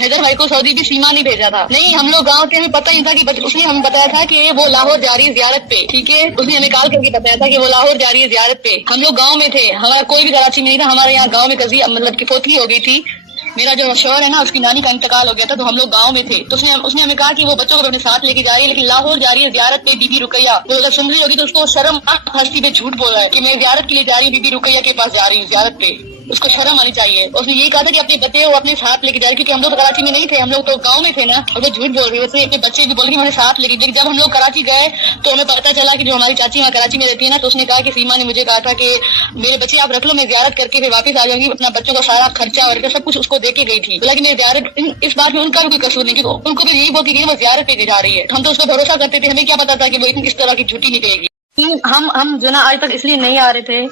हैदर भाई को सऊदी भी सीमा ने भेजा था। नहीं, हम लोग गाँव थे, हमें पता नहीं था कि उसने हमें बताया था कि वो लाहौर जा रही है जियारत पे। ठीक है, उसने हमें कॉल करके बताया था कि वो लाहौर जा रही है जियारत पे। हम लोग गाँव में थे, हमारा कोई भी कराची में नहीं था। हमारे यहाँ गाँव में कजी मतलब की पोती हो गई थी। मेरा जो शोहर है ना, उसकी नानी का इंतकाल हो गया था, तो हम लोग गांव में थे। तो उसने हमें कहा कि वो बच्चों को अपने साथ लेके जा रही है, लेकिन लाहौर जा रही है जियारत पे बीबी रुकैया। तो अगर सुन रही होगी तो उसको शर्म हस्ती पे झूठ बोल रहा है कि मैं जियारत के लिए जा रही हूँ, बीबी रुकैया के पास जा रही हूँ जियारत पे। उसको शर्म आनी चाहिए। उसने यही कहा था कि अपने बच्चे वो अपने साथ लेके जा रही, क्योंकि हम लोग तो कराची में नहीं थे, हम लोग तो गाँव में थे ना। और वो झूठ बोल रही है, वैसे अपने बच्चे भी बोल रही हमारे साथ लेके। लेकिन जब हम लोग कराची गए तो हमें पता चला कि जो हमारी चाची वहाँ कराची में रहती है ना, तो उसने कहा कि सीमा ने मुझे कहा था कि मेरे बच्चे आप रख लो, मैं जियारत करके फिर वापस आ जाऊंगी। अपना बच्चों का सारा खर्चा और सब कुछ उसको दे के गई थी। हालांकि मैं जियारत, इस बात में उनका भी कोई कसूर नहीं, क्योंकि उनको भी यही बोलती थी वो जियारत पे जा रही है। हम तो उसको भरोसा करते थे, हमें क्या पता था कि वो इस तरह की झूठी निकलेगी। हम जो ना आज तक इसलिए नहीं आ रहे थे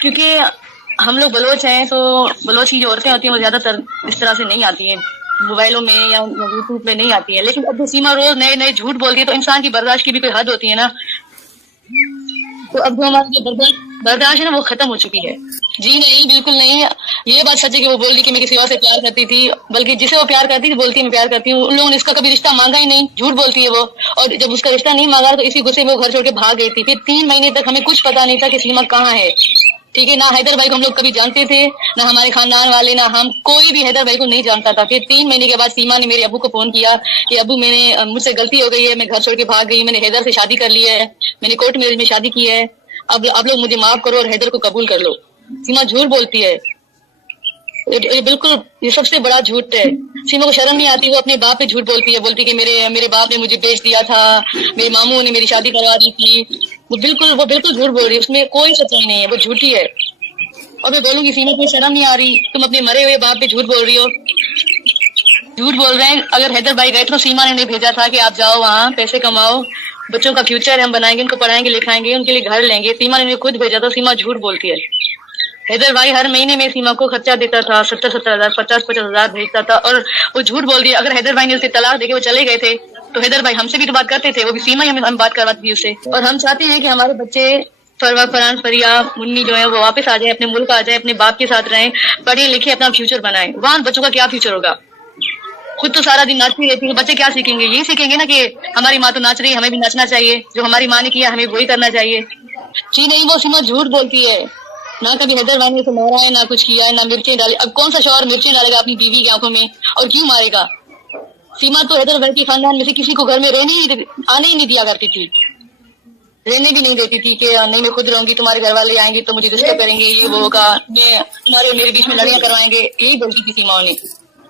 क्योंकि हम लोग बलोच हैं, तो बलोच की जो औरतें होती हैं वो ज्यादातर इस तरह से नहीं आती हैं, मोबाइलों में या यूट्यूब में नहीं आती है। लेकिन अब जो सीमा रोज नए नए झूठ बोलती है, तो इंसान की बर्दाश्त की भी कोई हद होती है ना। तो अब जो हमारी जो बर्दाश्त है ना, वो खत्म हो चुकी है। जी नहीं, बिल्कुल नहीं। ये बात सच है कि वो बोल रही कि मैं किसी और से प्यार करती थी, बल्कि जिसे वो प्यार करती थी बोलती मैं प्यार करती हूँ। उन लोगों ने इसका कभी रिश्ता मांगा ही नहीं, झूठ बोलती है वो। और जब उसका रिश्ता नहीं मांगा तो इसी गुस्से में वो घर छोड़ के भाग गई थी। फिर 3 महीने तक हमें कुछ पता नहीं था कि सीमा कहाँ है। ठीक है, ना हैदर भाई को हम लोग कभी जानते थे, ना हमारे खानदान वाले, ना हम, कोई भी हैदर भाई को नहीं जानता था। फिर 3 महीने के बाद सीमा ने मेरे अबू को फोन किया कि अबू मुझसे गलती हो गई है, मैं घर छोड़ के भाग गई, मैंने हैदर से शादी कर ली है, मैंने कोर्ट मैरिज में शादी की है, अब आप लोग मुझे माफ करो और हैदर को कबूल कर लो। सीमा झूठ बोलती है, ये बिल्कुल, ये सबसे बड़ा झूठ है। सीमा को शर्म नहीं आती, वो अपने बाप पे झूठ बोलती है, बोलती कि मेरे बाप ने मुझे बेच दिया था, मेरे मामू ने मेरी शादी करवा दी थी। वो बिल्कुल झूठ बोल रही है, उसमें कोई सच्चाई नहीं है, वो झूठी है। और मैं बोलूंगी सीमा को शर्म नहीं आ रही, तुम अपने मरे हुए बाप पे झूठ बोल रही हो। झूठ बोल रहे हैं। अगर हैदर भाई गए तो सीमा ने उन्हें भेजा था कि आप जाओ वहाँ पैसे कमाओ, बच्चों का फ्यूचर हम बनाएंगे, उनको पढ़ाएंगे लिखाएंगे, उनके लिए घर लेंगे। सीमा ने उन्हें खुद भेजा था। सीमा झूठ बोलती है। हैदर भाई हर महीने में सीमा को खर्चा देता था, 70-70 हजार, 50-50 हजार भेजता था। और वो झूठ बोल रही है। अगर हैदर भाई ने उसे तलाक देके वो चले गए थे तो हैदर भाई हमसे भी तो बात करते थे, वो भी सीमा ही हम बात करवाती थी उससे। और हम चाहते हैं कि हमारे बच्चे फरहान, फरिया, मुन्नी जो है वो वापस आ जाए, अपने मुल्क आ जाए, अपने बाप के साथ रहें, पढ़े लिखे, अपना फ्यूचर बनाए। वहाँ बच्चों का क्या फ्यूचर होगा? खुद तो सारा दिन नाचती रहती है, बच्चे क्या सीखेंगे? यही सीखेंगे ना कि हमारी माँ तो नाच रही है, हमें भी नाचना चाहिए, जो हमारी माँ ने किया हमें वही करना चाहिए। जी नहीं, वो सीमा झूठ बोलती है। ना कभी हैदर भाई ने उसे मारा है, ना कुछ किया है, ना मिर्चें डाली। अब कौन सा शौहर मिर्चें डालेगा अपनी बीवी की आंखों में, और क्यों मारेगा? सीमा तो हैदर भाई के खानदान में से किसी को घर में आने ही नहीं दिया करती थी, रहने भी नहीं देती थी कि नहीं मैं खुद रहूंगी, तुम्हारे घर वाले आएंगे तो मुझे डिस्टर्ब करेंगे, ये वो होगा, मैं तुम्हारे मेरे बीच में लड़ाइयां करवाएंगे, यही बोलती थी सीमा ने।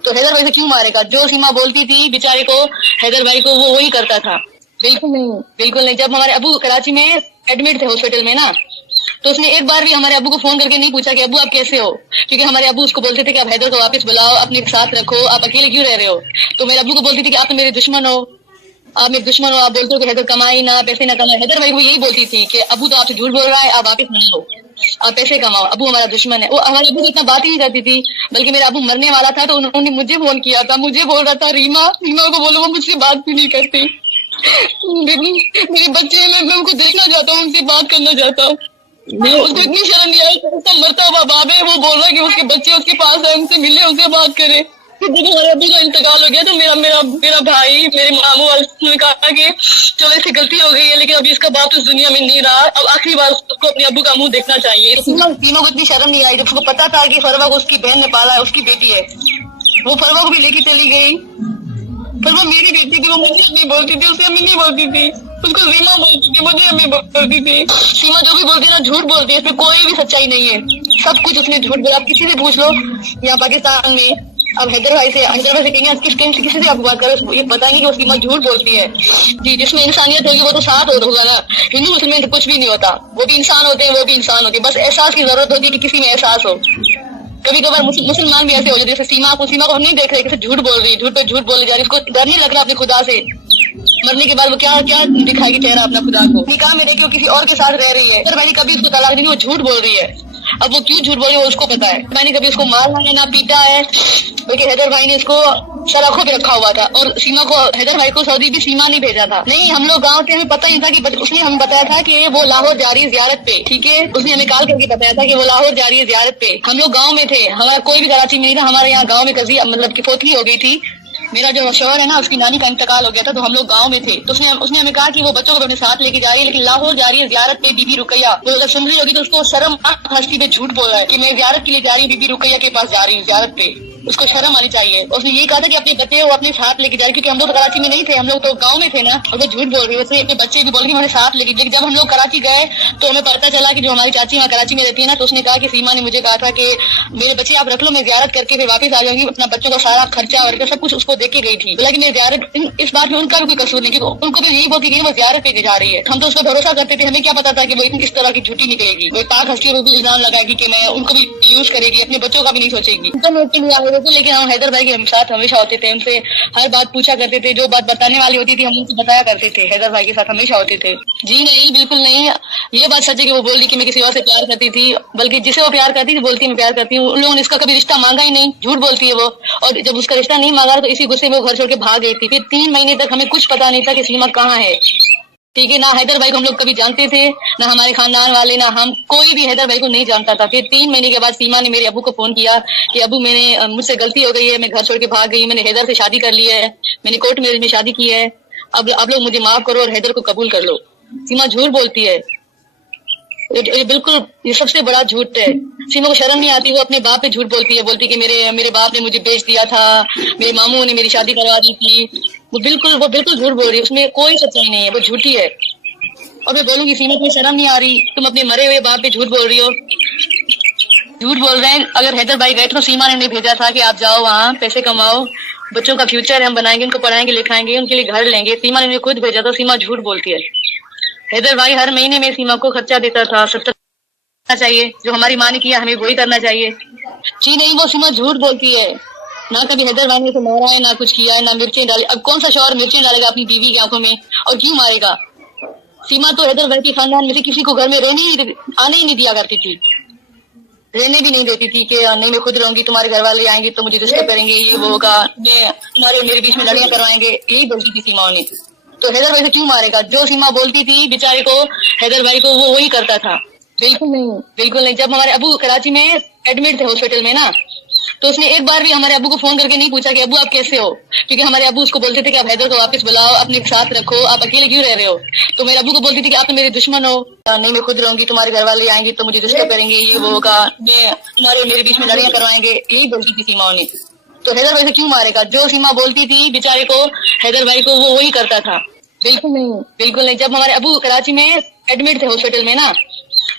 तो हैदर भाई से क्यों मारेगा? जो सीमा बोलती थी बेचारे को, हैदर भाई को, वो वही करता था। बिल्कुल नहीं, बिल्कुल नहीं। जब हमारे अबू कराची में एडमिट थे हॉस्पिटल में ना, तो उसने एक बार भी हमारे अबू को फोन करके नहीं पूछा कि अबू आप कैसे हो, क्योंकि हमारे अबू उसको बोलते थे कि आप हैदर को वापस बुलाओ, अपने साथ रखो, आप अकेले क्यों रह रहे हो? तो मेरे अबू को बोलती थी कि आप तो मेरे दुश्मन हो, आप मेरे दुश्मन हो, आप बोलते हो कि हैदर कमाई ना, पैसे ना कमाए। हैदर भाई को यही बोलती थी कि अबू तो आपसे झूठ बोल रहा है, आप वापस नहीं लो, आप पैसे कमाओ, अबू हमारा दुश्मन है। वो हमारे अबू को इतना बात ही नहीं करती थी, बल्कि मेरा अबू मरने वाला था तो उन्होंने मुझे फोन किया था, मुझे बोल रहा था रीमा को बोलो वो मुझसे बात भी नहीं करती, मेरे बच्चे, मैं उनको देखना चाहता हूँ, उनसे बात करना चाहता हूँ। उसको इतनी शर्म नहीं आई, उसका मरता हुआ बाप है, वो बोल रहा है कि उसके बच्चे उसके पास है, उनसे मिले, उनसे बात करे। फिर जब हमारे अबू का इंतकाल हो गया तो मेरा भाई, मेरे मामू ने कहा कि चलो इससे गलती हो गई है, लेकिन अभी इसका बाप इस दुनिया में नहीं रहा, अब आखिरी बार उसको अपने अबू का मुंह देखना चाहिए। सीमा को इतनी शर्म नहीं आई, जब उसको पता था कि फरवा को उसकी बहन ने पाला है, उसकी बेटी है, वो फरवा को भी लेके चली गई। फरवा मेरी बेटी थी, वो मुझे नहीं बोलती थी, उसे अम्मी नहीं बोलती थी, उसको रीमा बोलती थी, मुझे अम्मी बोलती थी। सीमा जो भी बोलती है ना, झूठ बोलती है, इसमें कोई भी सच्चाई नहीं है, सब कुछ उसने झूठ बोला। आप किसी से पूछ लो यहाँ पाकिस्तान में, अब हैदर भाई से कहेंगे, किसी से आप बात करो, ये बताएंगे कि उसकी माँ झूठ बोलती है। जी, जिसमें इंसानियत होगी वो तो साथ होगा ना। हिंदू मुस्लिम तो कुछ भी नहीं होता, वो भी इंसान होते हैं, वो भी इंसान होते हैं, बस एहसास की जरूरत होती है कि किसी में एहसास हो। कभी कभार मुसलमान भी ऐसे हो जाते, जैसे सीमा को हम नहीं देख रहे, कैसे झूठ बोल रही है, झूठ पे झूठ बोले जा रही है, उसको डर नहीं लग रहा अपने खुदा से। मरने के बाद वो क्या दिखाएगी चेहरा अपना खुदा को? निकाह में देखिए किसी और के साथ रह रही है, मैंने कभी उसको तलाक नहीं, वो झूठ बोल रही है। अब वो क्यों झूठ बोली वो उसको पता है, मैंने कभी उसको मारा है ना पीटा है, बल्कि हैदर भाई ने इसको सर आंखों पे रखा हुआ था। और सीमा को, हैदर भाई को सऊदी भी सीमा नहीं भेजा था। नहीं, हम लोग गाँव थे, हमें पता ही था कि उसने हमें बताया था कि वो लाहौर जा रही है जियारत पे, ठीक है। उसने हमें कॉल करके बताया था कि वो लाहौर जा रही है जियारत पे। हम लोग गाँव में थे, हमारा कोई भी कराची में नहीं था। हमारे यहाँ गाँव में कजी मतलब की पोतली हो गई थी। मेरा जो शोहर है ना, उसकी नानी का इंतकाल हो गया था, तो हम लोग गांव में थे। तो उसने हमें कहा कि वो बच्चों को अपने साथ लेके जा रही है, लेकिन लाहौर जा रही है जियारत पे बीबी रुकैया। तो अगर सुन रही होगी तो उसको शर्म हस्ती पे झूठ बोल रहा है कि मैं जियारत के लिए जा रही हूँ, बीबी रुकैया के पास जा रही हूँ जियारत पे। उसको शर्म आनी चाहिए। उसने ये कहा था कि अपने बच्चे वो अपने साथ लेके जा रही, क्योंकि हम लोग तो कराची में नहीं थे, हम लोग तो गाँव में थे ना। और वो झूठ बोल रही है, वैसे अपने बच्चे भी बोल रही हमारे साथ लेके। लेकिन जब हम लोग कराची गए तो हमें पता चला कि जो हमारी चाची वहाँ कराची में रहती है ना, तो उसने कहा कि सीमा ने मुझे कहा था कि मेरे बच्चे आप रख लो, मैं जियारत करके फिर वापस आ जाऊंगी, अपना बच्चों का सारा खर्चा और सब कुछ उसको दे के गई थी। लेकिन मैं जियारत, इस बात में उनका भी कोई कसूर नहीं, क्योंकि उनको भी यही बोल कि वो जियारत पे जा रही है। हम तो उसको भरोसा करते थे, हमें क्या पता था कि वो इतनी किस तरह की झूठी निकलेगी। वो पाक हस्ती पर भी इल्जाम लगाएगी कि मैं उनको भी यूज करेगी, अपने बच्चों का भी नहीं सोचेगी। लेकिन हम हैदर भाई के साथ हमेशा होते थे, उनसे हर बात पूछा करते थे, जो बात बताने वाली होती थी हम उनको बताया करते थे। हैदर भाई के साथ हमेशा होते थे। जी नहीं, बिल्कुल नहीं। ये बात सच है कि वो बोल रही कि मैं किसी और से प्यार करती थी, बल्कि जिसे वो प्यार करती थी बोलती मैं प्यार करती हूँ। उन लोगों ने इसका कभी रिश्ता मांगा ही नहीं, झूठ बोलती है वो। और जब उसका रिश्ता नहीं मांगा तो इसी गुस्से में वो घर छोड़ के भाग गई थी। फिर 3 महीने तक हमें कुछ पता नहीं था कि सीमा कहाँ है, ठीक है। ना हैदर भाई को हम लोग कभी जानते थे, ना हमारे खानदान वाले, ना हम, कोई भी हैदर भाई को नहीं जानता था। फिर 3 महीने के बाद सीमा ने मेरे अबू को फोन किया कि अबू मुझसे गलती हो गई है, मैं घर छोड़ के भाग गई, मैंने हैदर से शादी कर ली है, मैंने कोर्ट मैरिज में शादी की है, अब आप लोग मुझे माफ करो और हैदर को कबूल कर लो। सीमा झूठ बोलती है, ये बिल्कुल, ये सबसे बड़ा झूठ है। सीमा को शर्म नहीं आती, वो अपने बाप पे झूठ बोलती है, बोलती कि मेरे बाप ने मुझे बेच दिया था, मेरे मामू ने मेरी शादी करवा दी थी। वो बिल्कुल झूठ बोल रही है, उसमें कोई सच्चाई नहीं है, वो झूठी है। और मैं बोलूंगी सीमा तुम्हें शर्म नहीं आ रही, तुम अपने मरे हुए बाप पे झूठ बोल रही हो। झूठ बोल रहे हैं। अगर हैदर भाई गए तो सीमा ने नहीं भेजा था कि आप जाओ वहाँ पैसे कमाओ, बच्चों का फ्यूचर हम बनाएंगे, उनको पढ़ाएंगे लिखाएंगे, उनके लिए घर लेंगे। सीमा ने खुद भेजा था। सीमा झूठ बोलती है। हैदर भाई हर महीने में सीमा को खर्चा देता था, 70 चाहिए, जो हमारी माँ ने किया हमें वही करना चाहिए। जी नहीं, वो सीमा झूठ बोलती है। ना कभी हैदर भाई ने उसे मारा है, ना कुछ किया है, ना मिर्चें डाली। अब कौन सा शौहर मिर्चें डालेगा अपनी बीवी की आंखों में, और क्यों मारेगा। सीमा तो हैदर भाई के खानदान में से किसी को घर में आने ही नहीं दिया करती थी, रहने भी नहीं देती थी कि नहीं मैं खुद रहूंगी, तुम्हारे घर वाले आएंगे तो मुझे डिस्टर्ब करेंगे, ये वो होगा, मैं तुम्हारे मेरे बीच में लड़ाइयां करवाएंगे, यही बोलती थी सीमा ने। तो हैदर भाई से क्यों मारेगा। जो सीमा बोलती थी बेचारे को, हैदर भाई को, वो वही करता था। बिल्कुल नहीं, बिल्कुल नहीं। जब हमारे अबू कराची में एडमिट थे हॉस्पिटल में ना, तो उसने एक बार भी हमारे अबू को फोन करके नहीं पूछा कि अबू आप कैसे हो, क्योंकि हमारे अबू उसको बोलते थे कि आप हैदर को वापस बुलाओ, अपने साथ रखो, आप अकेले क्यों रह रहे हो। तो मेरे अबू को बोलती थी कि आप तो मेरे दुश्मन हो, नहीं मैं खुद रहूंगी, तुम्हारे घर वाले आएंगे तो मुझे डिस्टर्ब करेंगे, ये वो होगा, मैं तुम्हारे मेरे बीच में लड़ाइयां करवाएंगे, यही बोलती थी सीमा ने। तो हैदर भाई से क्यों मारेगा। जो सीमा बोलती थी बेचारे को, हैदर भाई को, वो वही करता था। बिल्कुल नहीं, बिल्कुल नहीं। जब हमारे अबू कराची में एडमिट थे हॉस्पिटल में ना,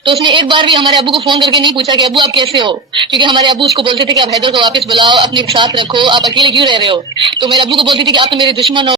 तो उसने एक बार भी हमारे अबू को फोन करके नहीं पूछा कि अबू आप कैसे हो, क्योंकि हमारे अबू उसको बोलते थे कि आप हैदर को वापस बुलाओ, अपने साथ रखो, आप अकेले क्यों रह रहे हो। तो मेरे अबू को बोलती थी कि आप तो मेरे दुश्मन हो।